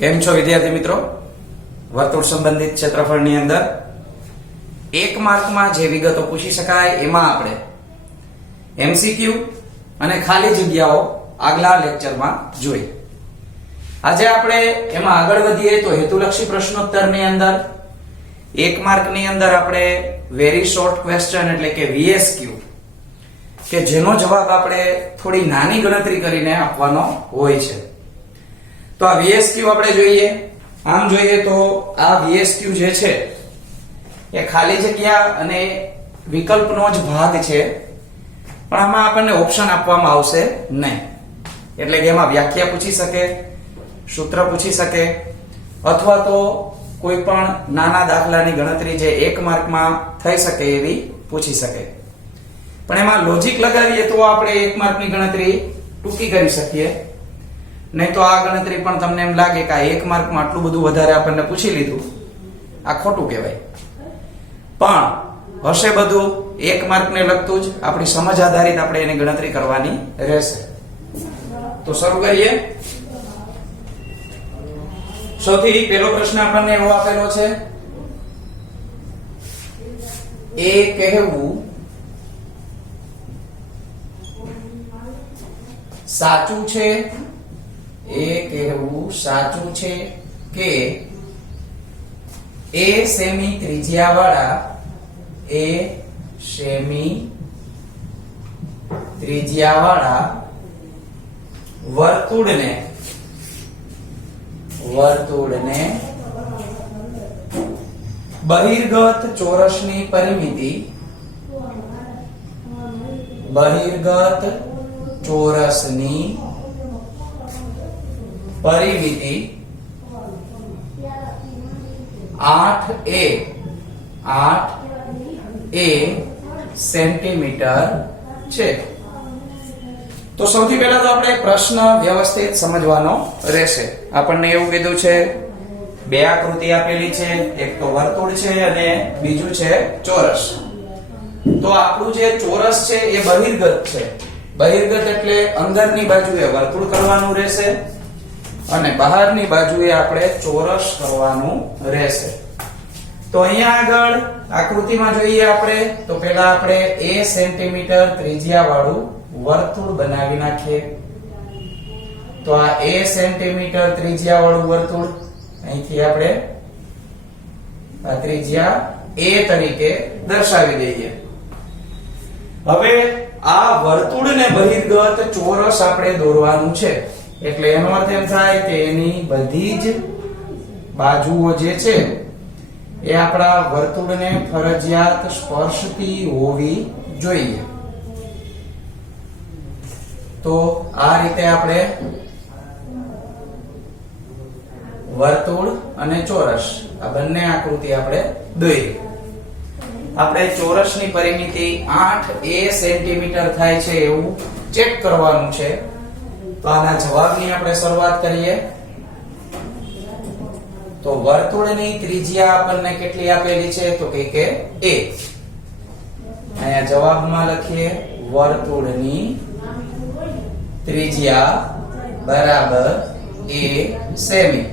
કેમ છો વિદ્યાર્થી મિત્રો? વર્તુળ સંબંધિત ક્ષેત્રફળની અંદર 1 માર્કમાં જે વિગતો પૂછી શકાય એમાં આપણે એમસીક્યુ અને ખાલી જગ્યાઓ આગલા લેક્ચરમાં જોઈ. આજે આપણે એમાં આગળ વધીએ તો હેતુલક્ષી પ્રશ્નોત્તરની અંદર 1 માર્કની અંદર આપણે વેરી શોર્ટ ક્વેશ્ચન એટલે કે વીએસક્યુ કે જેનો જવાબ આપણે થોડી નાની ગણતરી કરીને આપવાનો હોય છે. તો આ વીએસક્યુ આપણે જોઈએ. આમ જોઈએ તો આ વીએસક્યુ જે છે એ ખાલી જગ્યા અને વિકલ્પનો જ ભાગ છે, પણ આમાં આપણને ઓપ્શન આપવામાં આવશે નહીં. એટલે કે એમાં વ્યાખ્યા પૂછી શકે, સૂત્ર પૂછી શકે, અથવા તો કોઈ પણ નાના દાખલાની ગણતરી જે 1 માર્કમાં થઈ શકે એવી પૂછી શકે. પણ એમાં લોજિક લગાવીએ તો આપણે 1 માર્કની ગણતરી ટૂંકી કરી શકીએ. નહીં તો આ ગણતરી પણ તમને એમ લાગે કે આ 1 માર્કમાં આટલું બધું વધારે આપણને પૂછી લીધું, આ ખોટું કહેવાય. પણ હશે બધું 1 માર્કને લગતું જ, આપણી સમજ આધારિત આપણે એની ગણતરી કરવાની રહેશે. તો શરૂ કરીએ. સૌથી પહેલો પ્રશ્ન આપણને એવો આપેલો છે, એ કહેવું સાચું છે, એ કહેવું સાચું છે કે એ સેમી ત્રિજ્યાવાળા વર્તુળને બહિર્ગત ચોરસની પરિમિતિ પરિમિતિ 8a સેન્ટીમીટર છે. તો સૌથી પહેલા તો આપણે પ્રશ્ન વ્યવસ્થિત સમજવાનો રહેશે. આપણને એવું કીધું છે, બે આકૃતિ આપેલી છે, એક તો વર્તુળ છે અને બીજું છે ચોરસ. તો આપણું જે ચોરસ છે એ બહિર્ગત છે. બહિર્ગત એટલે અંદરની બાજુએ વર્તુળ કરવાનું રહેશે અને બહારની બાજુએ આપણે ચોરસ કરવાનું રહેશે. તો અહીંયા આગળ આકૃતિમાં જોઈએ આપણે તો પહેલા આપણે a સેન્ટીમીટર ત્રિજ્યા વાળું વર્તુળ બનાવી નાખીએ. તો આ a સેન્ટીમીટર ત્રિજ્યા વાળું વર્તુળ અહીંથી આપણે આ ત્રિજ્યા a તરીકે દર્શાવી દઈએ. હવે આ વર્તુળને બહિર્ગત ચોરસ આપણે દોરવાનું છે. એટલે એનો અર્થ એમ થાય કે એની બધી જ બાજુઓ જે છે એ આપણા વર્તુળને ફરજિયાત સ્પર્શતી હોવી જોઈએ. તો આ રીતે આપણે વર્તુળ અને ચોરસ આ બંને આકૃતિ આપણે દોરી. આપણે ચોરસની પરિમિતિ 8a સેન્ટીમીટર થાય છે એવું ચેક કરવાનું છે. તો આના જવાબની આપણે શરૂઆત કરીએ. તો વર્તુળની ત્રિજ્યા આપણને કેટલી આપેલી છે તો કે a. અહીંયા જવાબમાં લખીએ વર્તુળની ત્રિજ્યા બરાબર a સેમી.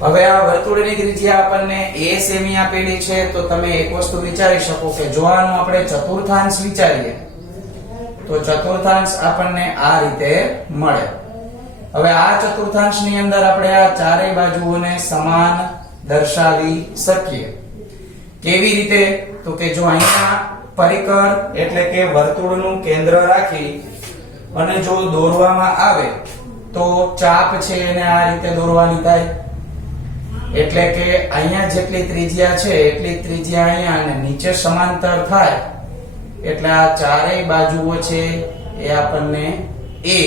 હવે આ વર્તુળની ત્રિજ્યા આપણને a સેમી આપેલી છે. તો તમે એક વસ્તુ વિચારી શકો કે જો આનો આપણે ચતુર્થાંશ વિચારીએ તો ચતુર્થાંશ આપણને આ રીતે મળે. હવે આ ચતુર્થાંશની અંદર આપણે આ ચારેય બાજુઓને સમાન દર્શાવી શકીએ. કેવી રીતે? તો કે જો અહીંયા પરિકર એટલે કે વર્તુળનું કેન્દ્ર રાખી અને જો દોરવામાં આવે તો ચાપ છે એને આ રીતે દોરવાની થાય. એટલે કે અહીંયા જેટલી ત્રિજ્યા છે એટલી ત્રિજ્યા અહીંયા અને નીચે સમાંતર થાય. એટલે આ ચારેય બાજુઓ છે એ આપણને a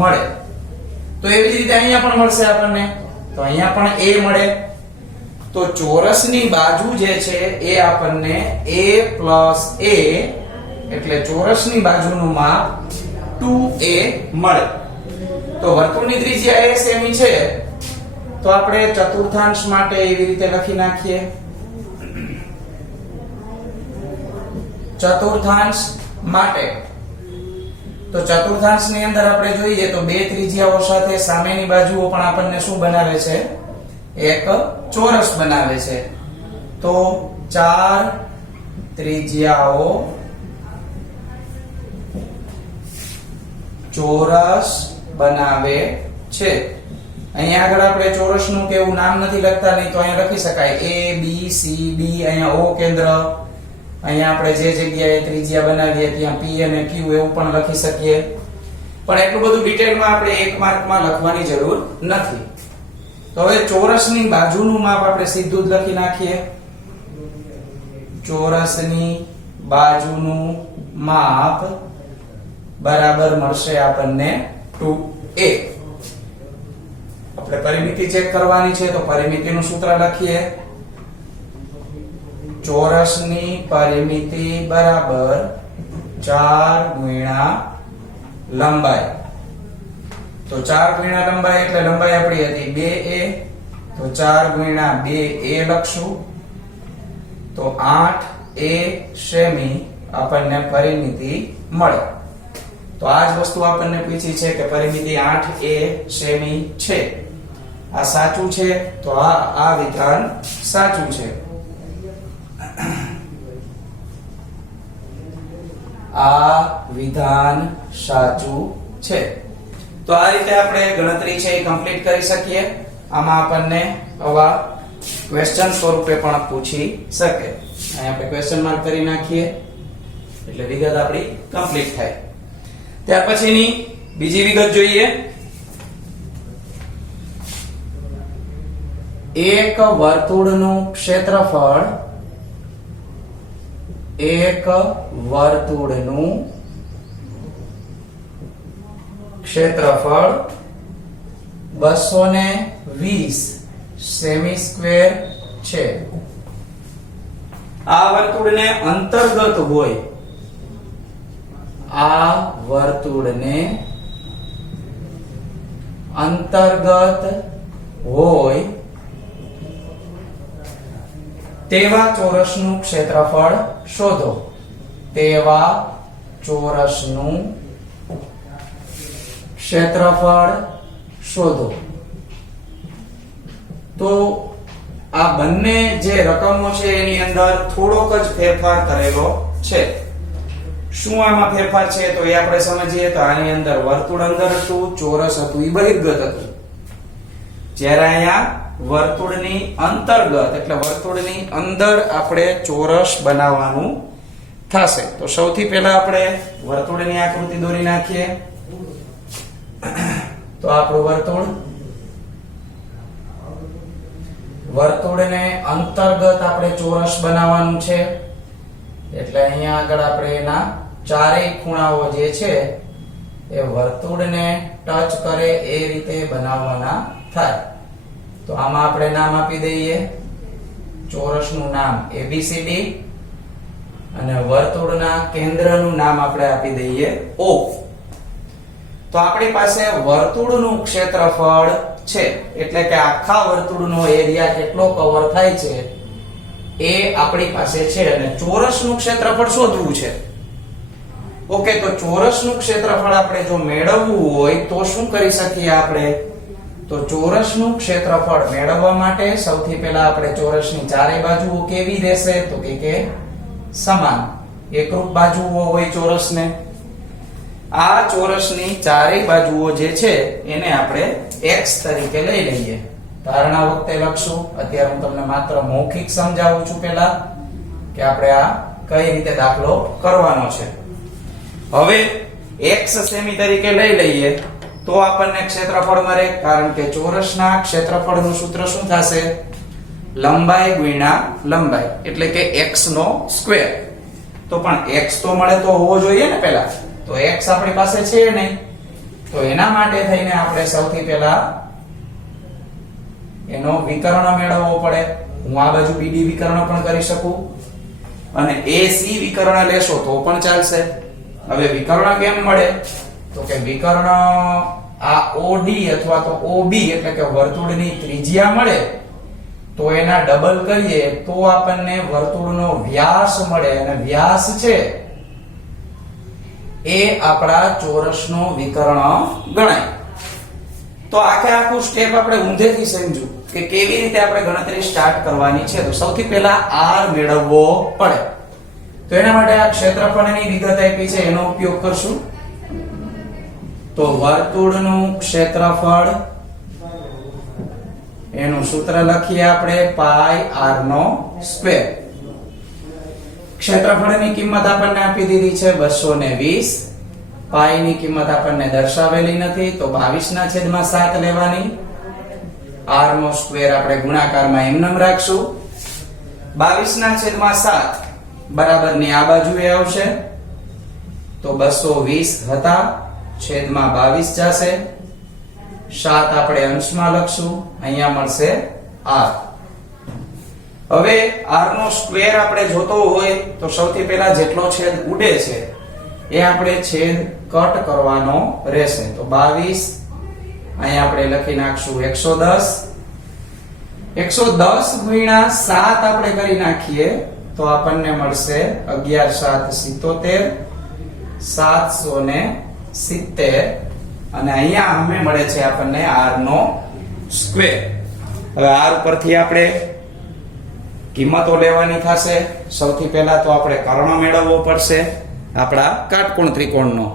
મળે. તો એવી જ રીતે અહીંયા પણ મળશે આપણને. તો અહીંયા પણ a મળે. તો ચોરસની બાજુ જે છે એ આપણને a + a એટલે ચોરસની બાજુનું માપ 2a મળે. તો વર્તુળની ત્રિજ્યા a સેમી છે. તો આપણે ચતુર્થાંશ માટે એવી રીતે લખી નાખીએ. ચતુર્થાંશ માટે તો ચતુર્થાંશની અંદર આપણે જોઈએ તો બે ત્રિજ્યાઓ સાથે સામેની બાજુઓ પણ આપણને શું બનાવે છે? એક ચોરસ બનાવે છે. તો 4 ત્રિજ્યાઓ ચોરસ બનાવે છે. અહીંયા આગળ આપણે ચોરસનું કે એવું નામ નથી લખતા, નહીં તો અહીંયા લખી શકાય A B C D, અહીંયા O કેન્દ્ર, અહીંયા આપણે જે જગ્યાએ ત્રિજ્યા બનાવીએ ત્યાં P અને Q એવું પણ લખી શકીએ. પણ એટલું બધું ડિટેલમાં આપણે એક માર્કમાં લખવાની જરૂર નથી. તો હવે ચોરસની બાજુનું માપ આપણે સીધું જ લખી નાખીએ. ચોરસની બાજુનું માપ બરાબર મળશે આપણને 2a. આપણે પરિમિતિ ચેક કરવાની છે તો પરિમિતિનું સૂત્ર લખીએ. ચોરસની પરિમિતિ બરાબર 4 ગુણ્યા લંબાઈ. તો 4 ગુણ્યા લંબાઈ એટલે લંબાઈ આપણી હતી 2a, તો 4 ગુણ્યા 2a લખશું તો 8a સેમી આપણને પરિમિતિ મળે. તો આ જ વસ્તુ આપણને પૂછી છે કે પરિમિતિ 8a સેમી છે. આ સાચું છે તો આ વિધાન સાચું છે. આ વિધાન સાચું છે. તો આ રીતે આપણે ગણતરી છે એ કમ્પ્લીટ કરી શકીએ. આમાં આપણને આવા ક્વેશ્ચન સ્વરૂપે પણ પૂછી શકે. અહીં આપણે ક્વેશ્ચન માર્ક કરી નાખીએ એટલે વિગત આપણી કમ્પ્લીટ થાય. ત્યાર પછીની બીજી વિગત જોઈએ. એક વર્તુળનું ક્ષેત્રફળ ક્ષેત્રફળ 220 સેમી સ્ક્વેર છે. આ વર્તુળને અંતર્ગત હોય, આ વર્તુળને અંતર્ગત હોય તેવા ચોરસનું ક્ષેત્રફળ શોધો. તેવા ચોરસનું ક્ષેત્રફળ શોધો. તો આ બંને જે રકમો છે એની અંદર થોડોક જ ફેરફાર કરેલો છે. શું આમાં ફેરફાર છે તો એ આપણે સમજીએ. તો આની અંદર વર્તુળ અંદર હતું, ચોરસ હતું, એ બહિર્ગત હતું. જ્યારે અહીંયા વર્તુળની અંતર્ગત એટલે વર્તુળની અંદર આપણે ચોરસ બનાવવાનું થશે. તો સૌથી પહેલા આપણે વર્તુળની આકૃતિ દોરી નાખીએ. તો આપણું વર્તુળને અંતર્ગત આપણે ચોરસ બનાવવાનું છે. એટલે અહીંયા આગળ આપણે એના ચારેય ખૂણાઓ જે છે એ વર્તુળને ટચ કરે એ રીતે બનાવવાના થાય. તો આમાં આપણે નામ આપી દઈએ. ચોરસનું નામ ABCD અને વર્તુળના કેન્દ્રનું નામ આપણે આપી દઈએ O. તો આપણી પાસે વર્તુળનું ક્ષેત્રફળ છે એટલે કે આખા વર્તુળનો એરિયા કેટલો કવર થાય છે એ આપણી પાસે છે. અને ચોરસનું ક્ષેત્રફળ શોધવું છે. ઓકે, તો ચોરસનું ક્ષેત્રફળ આપણે જો મેળવવું હોય તો શું કરી શકીએ આપણે? તો ચોરસનું ક્ષેત્રફળ મેળવવા માટે સૌથી પહેલા આપણે ચોરસની ચારે બાજુઓ કેવી રહેશે તો કે સમાન એકરૂપ બાજુઓ હોય ચોરસને. આ ચોરસની ચારે બાજુઓ જે છે એને આપણે x તરીકે લઈ લઈએ. ધારણા વખતે લખશું. અત્યારે હું તમને માત્ર મૌખિક સમજાવું છું પહેલા કે આપણે આ કઈ રીતે દાખલો કરવાનો છે. હવે x સેમી તરીકે લઈ લઈએ તો આપણને ક્ષેત્રફળ મળે. કારણ કે ચોરસના ક્ષેત્રફળનું સૂત્ર શું થશે? લંબાઈ ગુણ્યા લંબાઈ એટલે કે x નો સ્ક્વેર. તો પણ x તો મળે તો હોવો જોઈએ ને પહેલા. તો x આપણી પાસે છે નહીં. તો એના માટે થઈને આપણે સૌથી પહેલા એનો વિકર્ણ મેળવવો પડે. હું આ બાજુ BD વિકર્ણ પણ કરી શકું અને AC વિકર્ણ લેશો તો પણ ચાલશે. હવે વિકર્ણ કેમ મળે? તો કે વિકર્ણ આ OD અથવા તો OB એટલે કે વર્તુળની ત્રિજ્યા મળે તો એના ડબલ કરીએ તો આપણને વર્તુળનો વ્યાસ મળે. અને વ્યાસ છે એ આપણા ચોરસનો વિકર્ણ ગણાય. તો આખે આખું સ્ટેપ આપણે ઊંધેથી સમજ્યું કે કેવી રીતે આપણે ગણતરી સ્ટાર્ટ કરવાની છે. તો સૌથી પહેલા r મેળવવો પડે. તો એના માટે આ ક્ષેત્રફળની વિગત આપી છે એનો ઉપયોગ કરશું. તો વર્તુળનું ક્ષેત્રફળ એનું સૂત્ર લખીએ આપણે પાઈ r નો સ્ક્વેર. ક્ષેત્રફળની કિંમત આપણને આપી દીધી છે 220. પાઈ ની કિંમત આપણને દર્શાવેલી નથી તો 22/7 લેવાની. r નો સ્ક્વેર આપણે ગુણાકારમાં એમનેમ રાખશું. 22/7 બરાબરની આ બાજુએ આવશે તો 220 હતા છેદમાં 22 જશે. 7 આપણે અંશમાં લખશું, અહીંયા મળશે r. હવે r નો સ્ક્વેર આપણે જોતો હોય તો સૌથી પહેલા જેટલો છેદ ઉડે છે એ આપણે છેદ કટ કરવાનો રહેશે. તો 22 અહીંયા આપણે લખી નાખશું 110. 110 ગુણ્યા 7 આપણે કરી નાખીએ તો આપણને મળશે 11/7 77. 770 અને અહીંયા અમે મળે છે આપણને r નો સ્ક્વેર. હવે r પરથી આપણે કિંમતો લેવાની થશે. સૌથી પહેલા તો આપણે કર્ણ મેળવવો પડશે આપણા કાટકોણ ત્રિકોણનો.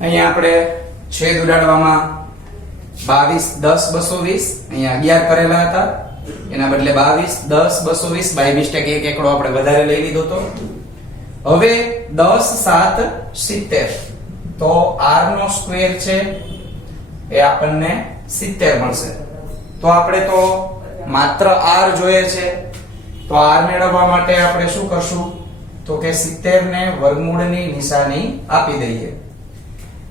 અહીંયા આપણે છેદ ઉડાડવામાં 22 10 220 અહીંયા 11 કરેલા હતા એના બદલે 22 10 220 બાય મિસ્ટેક એક એકડો આપણે વધારે લઈ લીધો તો. હવે 10/7 70 તો r નો સ્ક્વેર છે એ આપણને 70 મળશે. તો આપણે તો માત્ર r જોઈએ છે તો r મેળવવા માટે આપણે શું કરશું તો કે 70 ને વર્ગમૂળની નિશાની આપી દઈએ.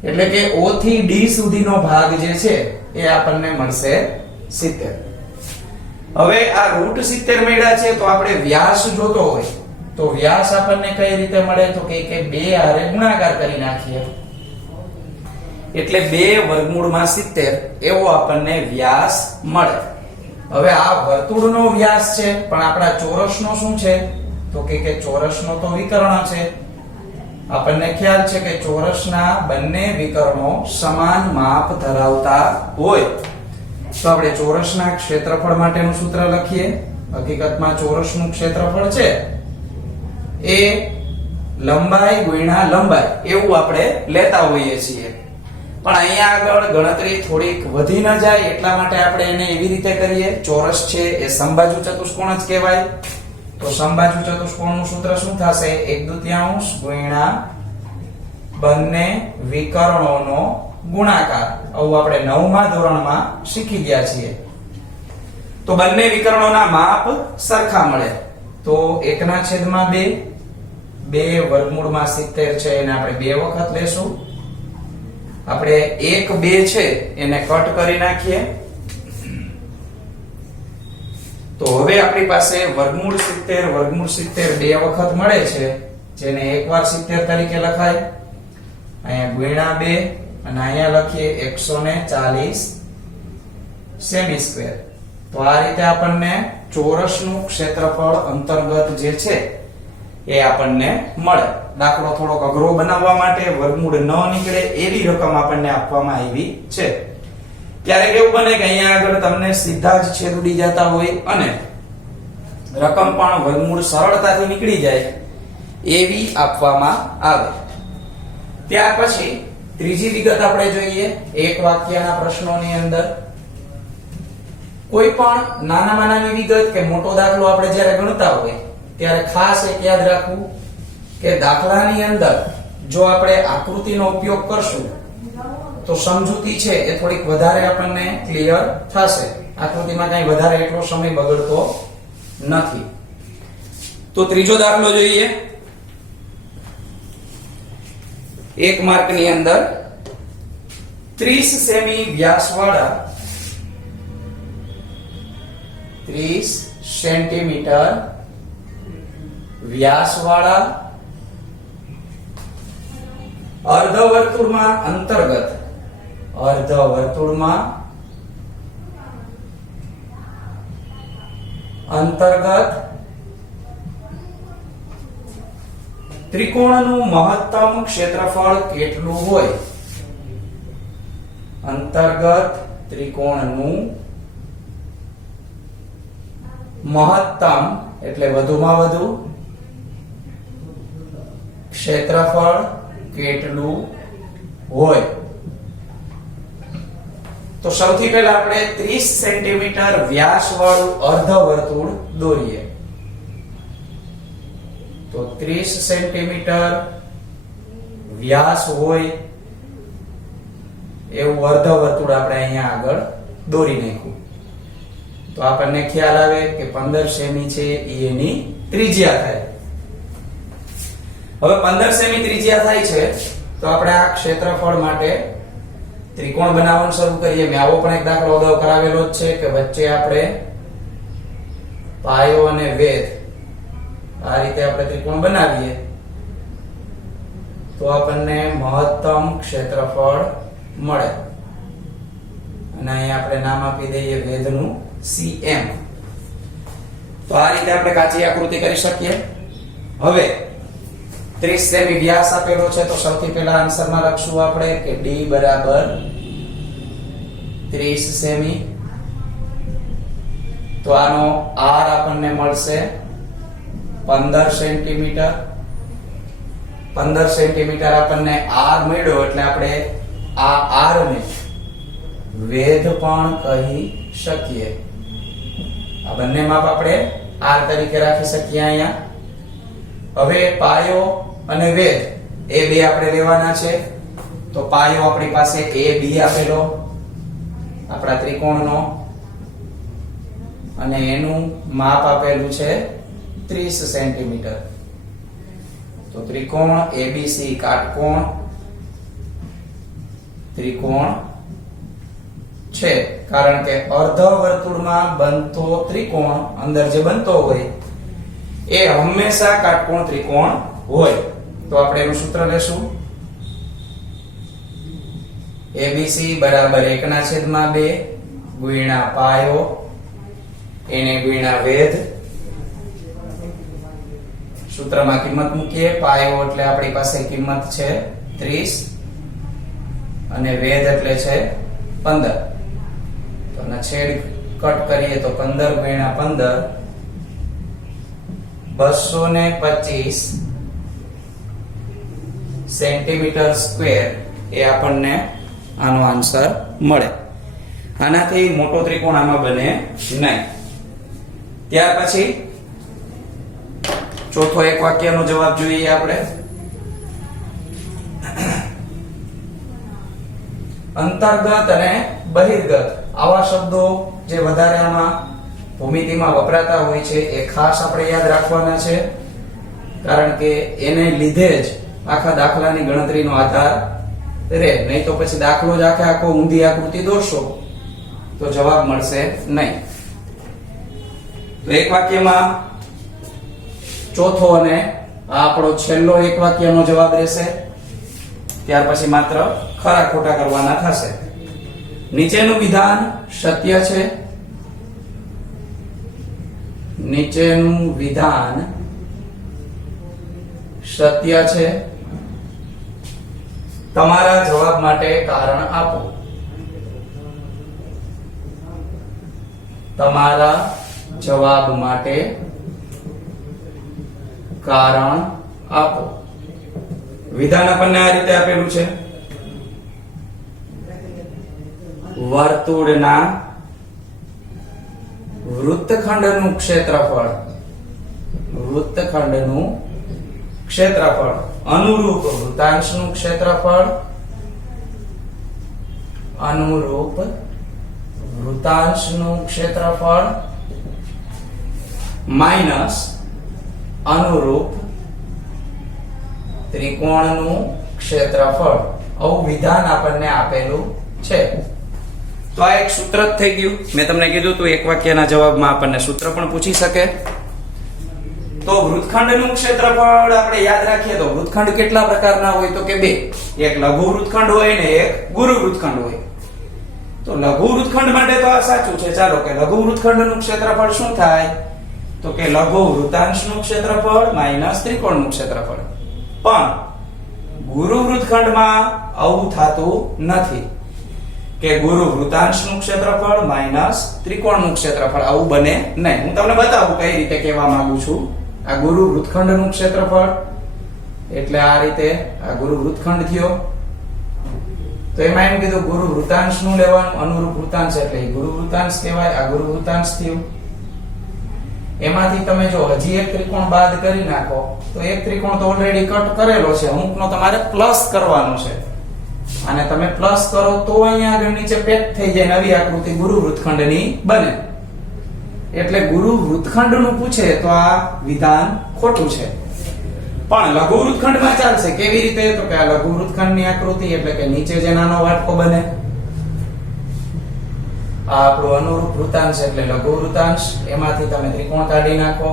એટલે કે o થી d સુધીનો ભાગ જે છે એ આપણને મળશે 70. હવે આ √70 મળ્યા છે તો આપણે વ્યાસ જોતો હોય તો વ્યાસ આપણને કઈ રીતે મળે તો કે 2 હારે ગુણાકાર કરી નાખીએ એટલે 2 વર્ગમૂળમાં 70 એવો આપણને વ્યાસ મળે. હવે આ વર્તુળનો વ્યાસ છે પણ આપણા ચોરસનો શું છે તો કે ચોરસનો તો વિકર્ણ છે. આપણને ખ્યાલ છે કે ચોરસના બંને વિકર્ણો સમાન માપ ધરાવતા હોય તો આપણે ચોરસના ક્ષેત્રફળ માટેનું સૂત્ર લખીએ. હકીકતમાં ચોરસનું ક્ષેત્રફળ છે એ લંબાઈ ગુણ્યા લંબાઈ એવું આપણે લેતા હોઈએ છીએ. પણ અહીંયા આગળ ગણતરી થોડીક વધી ન જાય એટલા માટે આપણે એને એવી રીતે કરીએ. ચોરસ છે એ સમબાજુ ચતુષ્કોણ જ કહેવાય. તો સમબાજુ ચતુષ્કોણનું સૂત્ર શું થશે 1/2 ગુણ્યા બંને વિકર્ણોનો ગુણાકાર. આવું આપણે 9મા ધોરણમાં શીખી ગયા છીએ. તો બંને વિકર્ણોના માપ સરખા મળે તો 1/2 2 વર્ગમૂળમાં 70 છે એને આપણે 2 વખત લેશું. આપણે 1 2 છે એને કટ કરી નાખીએ તો હવે આપણી પાસે વર્ગમૂળ 70 બે વખત મળે છે જેને એકવાર 70 તરીકે લખાય. અહીંયા ગુણ્યા 2 અને અહીંયા લખીએ 140 સેમી સ્ક્વેર. તો આ રીતે આપણને ચોરસનું ક્ષેત્રફળ અંતર્ગત જે છે એ આપણને મળે. દાખલો થોડોક અઘરો બનાવવા માટે વર્ગમૂળ ન નીકળે એવી રકમ આપણને આપવામાં આવી છે. ક્યારેક એવું બને કે અહીંયા આગળ તમને સીધા જ છેદ ઉડી જતા હોય અને રકમ પણ વર્ગમૂળ સરળતાથી નીકળી જાય એવી આપવામાં આવે. ત્યાર પછી ત્રીજી વિગત આપણે જોઈએ. એક વાક્યના પ્રશ્નોની અંદર કોઈ પણ નાનામાં નાની વિગત કે મોટો દાખલો આપણે જ્યારે ગણતા હોય ત્યારે ખાસ એક યાદ રાખવું કે દાખલાની અંદર જો આપણે આકૃતિનો ઉપયોગ કરશું તો સમજૂતી છે એ થોડીક વધારે આપણને ક્લિયર થશે. આકૃતિમાં કઈ વધારે એટલો સમય બગડતો નથી. તો ત્રીજો દાખલો જોઈએ. 1 માર્કની અંદર 30 સેમી વ્યાસવાળા 30 સેન્ટીમીટર વ્યાસવાળા અર્ધવર્તુળમાં અંતર્ગત ત્રિકોણનું મહત્તમ ક્ષેત્રફળ કેટલું હોય? અંતર્ગત ત્રિકોણનું મહત્તમ એટલે વધુમાં વધુ ક્ષેત્રફળ કેટલું હોય? તો સૌથી પહેલા આપણે 30 સેન્ટીમીટર વ્યાસ વાળું અર્ધવર્તુળ દોરીએ. તો 30 સેન્ટીમીટર વ્યાસ હોય એવું અર્ધવર્તુળ આપણે અહીંયા આગળ દોરી નાખ્યું. તો આપણને ખ્યાલ આવે કે 15 સેમી છે એ એની ત્રિજ્યા થાય. હવે 15 સેમી ત્રિજ્યા થાય છે તો આપણે આ ક્ષેત્રફળ માટે ત્રિકોણ બનાવવાનું શરૂ કરીએ. મેં આવો પણ એક દાખલો અગાઉ કરાવેલો જ છે કે વચ્ચે આપણે પાયો અને વેધ આ રીતે આપણે ત્રિકોણ બનાવીએ તો આપણને મહત્તમ ક્ષેત્રફળ મળે. અને અહીંયા આપણે નામ આપી દઈએ વેધનું cm. તો આ રીતે આપણે કાચી આકૃતિ કરી શકીએ. હવે 30 સેમી વ્યાસ આપેલો છે તો સૌથી પહેલા આન્સરમાં લખશું આપણે કે d બરાબર 30 સેમી. તો આનો r આપણને મળશે 15 સેન્ટીમીટર. 15 સેન્ટીમીટર આપણને r મળ્યો એટલે આપણે આ r ને વેધ પણ કહી શકીએ. આ બંને માપ આપણે r તરીકે રાખી શકીએ અહીંયા. હવે પાયો અને વેધ એ બે આપણે લેવાના છે. તો પાયો આપણી પાસે AB આપેલો આપણા ત્રિકોણનો અને એનું માપ આપેલું છે 30 સેન્ટીમીટર. તો ત્રિકોણ ABC કાટકોણ ત્રિકોણ છે કારણ કે અર્ધવર્તુળમાં બનતો ત્રિકોણ અંદર જે બનતો હોય એ હંમેશા કાટકોણ ત્રિકોણ હોય. તો આપણે એનું સૂત્ર લેશું ABC બરાબર 1/2 ગુણ્યા પાયો એને ગુણ્યા વેધ. સૂત્રમાં કિંમત મૂકીએ. પાયો એટલે આપણી પાસે કિંમત છે 30 અને વેધ એટલે છે 15. તો આના છેદ કટ કરીએ તો 15 ગુણ્યા 15 225 સેન્ટીમીટર સ્ક્વેર એ આપણને આનો આન્સર મળે. આનાથી મોટો ત્રિકોણ આમાં બને નહીં. ત્યાર પછી ચોથો એક વાક્યનો જવાબ જોઈએ આપણે. અંતર્ગત અને બહિર્ગત આવા શબ્દો જે વધારે આમાં ભૂમિતિમાં વપરાતા હોય છે એ ખાસ આપણે યાદ રાખવાના છે કારણ કે એને લીધે જ આખા દાખલાની ગણતરીનો આધાર રહે. નહીં તો પછી દાખલો જ આખો ઊંધી આકૃતિ દોરશો તો જવાબ મળશે નહીં. તો એક વાક્યમાં ચોથો અને આ આપણો છેલ્લો એક વાક્યનો જવાબ રહેશે. ત્યાર પછી માત્ર ખરા ખોટા કરવાના થશે. નીચેનું વિધાન સત્ય છે. નીચેનું વિધાન સત્ય છે. તમારા જવાબ માટે કારણ આપો. તમારા જવાબ માટે કારણ આપો. વિધાન આપણને આ રીતે આપેલું છે. વર્તુળના વૃત્તખંડનું ક્ષેત્રફળ અનુરૂપ વૃત્તાંશનું ક્ષેત્રફળ માઈનસ અનુરૂપ ત્રિકોણનું ક્ષેત્રફળ. આવું વિધાન આપણને આપેલું છે. તો આ એક સૂત્ર જ થઈ ગયું. મેં તમને કીધું તું એક વાક્યના જવાબમાં આપણને સૂત્ર પણ પૂછી શકે. તો વૃત્તખંડનું ક્ષેત્રફળ આપણે યાદ રાખીએ તો વૃત્તખંડ કેટલા પ્રકારના હોય તો કે બે. એક લઘુ વૃત્તખંડ હોય ને એક ગુરુ વૃત્તખંડ હોય. તો લઘુ વૃત્તખંડ માટે તો આ સાચું છે. ચાલો કે લઘુ વૃત્તખંડનું ક્ષેત્રફળ શું થાય તો કે લઘુ વૃત્તાંશનું ક્ષેત્રફળ માઈનસ ત્રિકોણનું ક્ષેત્રફળ. પણ ગુરુ વૃત્તખંડમાં આવું થતું નથી કે ગુરુ વૃતાંશનું ક્ષેત્રફળ માઇનસ ત્રિકોણનું ક્ષેત્રફળ, આવું બને નહીં. હું તમને બતાવું કઈ રીતે કહેવા માંગુ છું. આ ગુરુ વૃત્તખંડનું ક્ષેત્રફળ એટલે આ રીતે આ ગુરુ વૃત્તખંડ થયો. તો એમાં એમ કીધું ગુરુ વૃતાંશનું લેવાનું, અનુરૂપ વૃતાંશ એટલે ગુરુ વૃતાંશ કહેવાય. આ ગુરુ વૃતાંશ થયું. એમાંથી તમે જો હજી એક ત્રિકોણ બાદ કરી નાખો તો એક ત્રિકોણ તો ઓલરેડી કટ કરેલો છે, અમુકનો તમારે પ્લસ કરવાનો છે. અને તમે પ્લસ કરો તો અહીંયા આગળ નીચે પેક થઈ જાય, નવી આકૃતિ ગુરુ વૃત્તખંડની બને. એટલે ગુરુ વૃત્તખંડનું પૂછે તો આ વિધાન ખોટું છે. પણ લઘુ વૃત્તખંડમાં ચાલશે. કેવી રીતે? તો કે આ લઘુ વૃત્તખંડની આકૃતિ એટલે કે નીચે જે નાનો વાટકો બને, આ આપણું અનુરૂપ વૃત્તાંશ એટલે લઘુ વૃત્તાંશ. એમાંથી તમે ત્રિકોણ કાઢી નાખો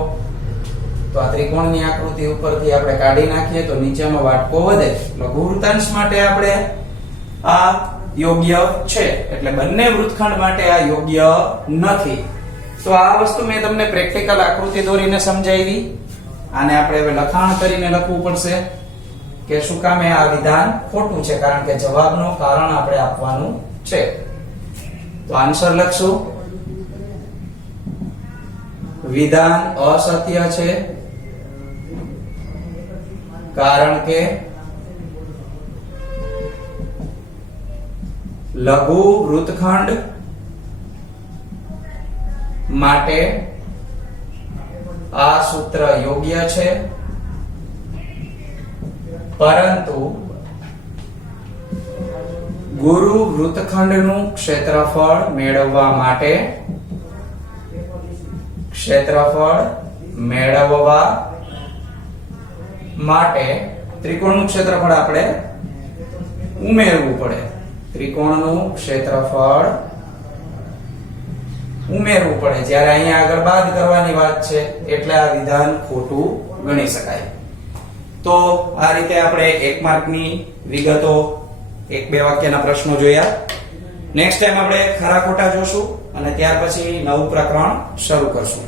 તો આ ત્રિકોણની આકૃતિ ઉપરથી આપણે કાઢી નાખીએ તો નીચેનો વાટકો વધે. લઘુ વૃત્તાંશ માટે આપણે આ યોગ્ય છે, એટલે બંને વૃત્તખંડ માટે આ યોગ્ય નથી. તો આ વસ્તુ મેં તમને પ્રેક્ટિકલ આકૃતિ દોરીને સમજાવી. આને આપણે હવે લખાણ કરીને લખવું પડશે કે શું કામ આ વિધાન ખોટું છે, કારણ કે જવાબનું કારણ આપણે આપવાનું છે. તો આન્સર લખશું, વિધાન અસત્ય છે કારણ કે લઘુ વૃત્તખંડ માટે આ સૂત્ર યોગ્ય છે, પરંતુ ગુરુ વૃત્તખંડનું ક્ષેત્રફળ મેળવવા માટે ત્રિકોણનું ક્ષેત્રફળ આપણે ઉમેરવું પડે. ત્રિકોણનું ક્ષેત્રફળ ઉમેરવું પડે. જ્યારે અહીંયા આગળ બાદ કરવાની વાત છે એટલે આ વિધાન ખોટું ગણી શકાય. તો આ રીતે આપણે 1 માર્કની વિગતો, 1-2 વાક્યના પ્રશ્નો જોયા. નેક્સ્ટ ટાઈમ આપણે ખરા ખોટા જોશું અને ત્યાર પછી નવું પ્રકરણ શરૂ કરશું.